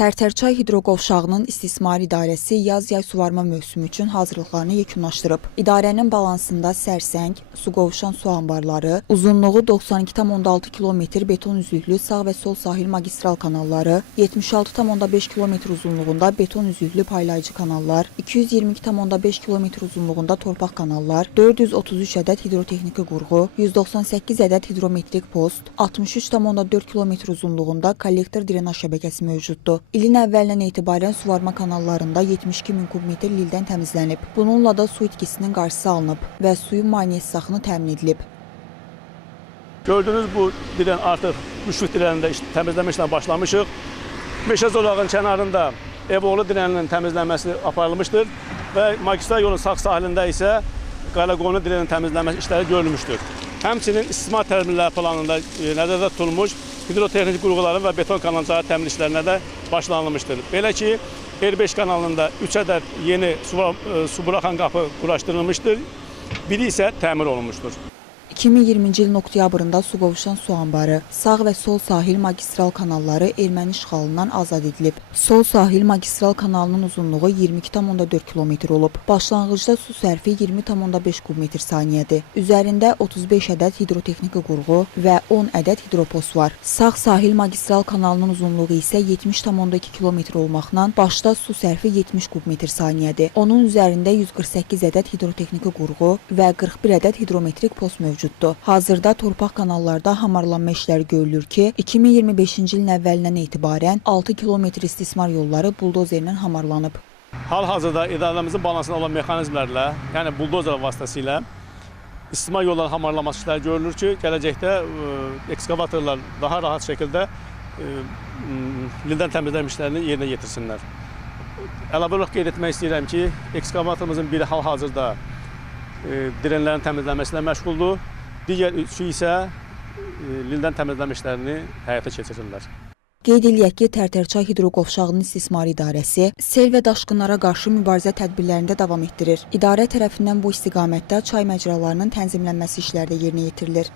Tərtərçay hidroqovşağının istismar idarəsi yaz-yay suvarma mövsümü üçün hazırlıqlarını yekunlaşdırıb. İdarənin balansında Sərsəng, Suqovuşan su anbarları, uzunluğu 92,6 km beton üzüklü sağ və sol sahil magistral kanalları, 76,5 km uzunluğunda beton üzüklü paylayıcı kanallar, 222,5 km uzunluğunda torpaq kanallar, 433 ədəd hidrotexniki qurğu, 198 ədəd hidrometrik post, 63,4 km uzunluğunda kollektor drenaj şəbəkəsi mövcuddur. İlin əvvəlindən etibarən suvarma kanallarında 72.000 kubmetr lildən təmizlənib. Bununla da su itkisinin qarşısı alınıb və suyun maneəsiz axını təmin edilib. Gördüğünüz bu diren artıq müşfiq direnində təmizləmə işlərinə başlamışıq. Meşə zolağın kənarında Evoğlu direninin təmizlənməsi aparılmışdır və magistral yolun sağ sahilində isə Qaraqoyunlu direnin təmizlənməsi işləri görülmüşdür. Həmçinin istismar tədbirləri planında nəzərdə tutulmuş hidrotexniki qurğuların və beton kanalları təmin işlərinə də başlanılmışdır. Belə ki, R5 kanalında 3 ədəd yeni su buraxan qapı quraşdırılmışdır, biri isə təmir olunmuşdur. 2020-ci ilin oktyabrında Suqovuşan su anbarı, sağ və sol sahil magistral kanalları erməni işğalından azad edilib. Sol sahil magistral kanalının uzunluğu 22,4 km olub. Başlanğıcda su sərfi 20,5 kubmetr saniyədir. Üzərində 35 ədəd hidrotexniki qurğu və 10 ədəd hidropos var. Sağ sahil magistral kanalının uzunluğu isə 70,2 km olmaqla başda su sərfi 70 kubmetr saniyədir. Onun üzərində 148 ədəd hidrotexniki qurğu və 41 ədəd hidrometrik post mövcuddur. Hazırda torpaq kanallarda hamarlanma işləri görülür ki, 2025-ci ilin əvvəlindən etibarən 6 kilometr istismar yolları buldozerlə hamarlanıb. Hal-hazırda idarəmizin balansında olan mexanizmlərlə, yəni buldozer vasitəsilə istismar yolları hamarlanması işləri görülür ki, gələcəkdə ekskavatorlar daha rahat şəkildə lildən təmizləmə işlərini yerinə yetirsinlər. Əlavə olaraq qeyd etmək istəyirəm ki, ekskavatorumuzun biri hal-hazırda direnlərin təmizlənməsilə məşğuldur. Digər üçü isə lildən təmizləmə işlərini həyata keçirirlər. Qeyd eləyək ki, Tərtərçay hidroqovşağının istismar idarəsi sel və daşqınlara qarşı mübarizə tədbirlərində davam etdirir. İdarə tərəfindən bu istiqamətdə çay məcralarının tənzimlənməsi işləri də yerinə yetirilir.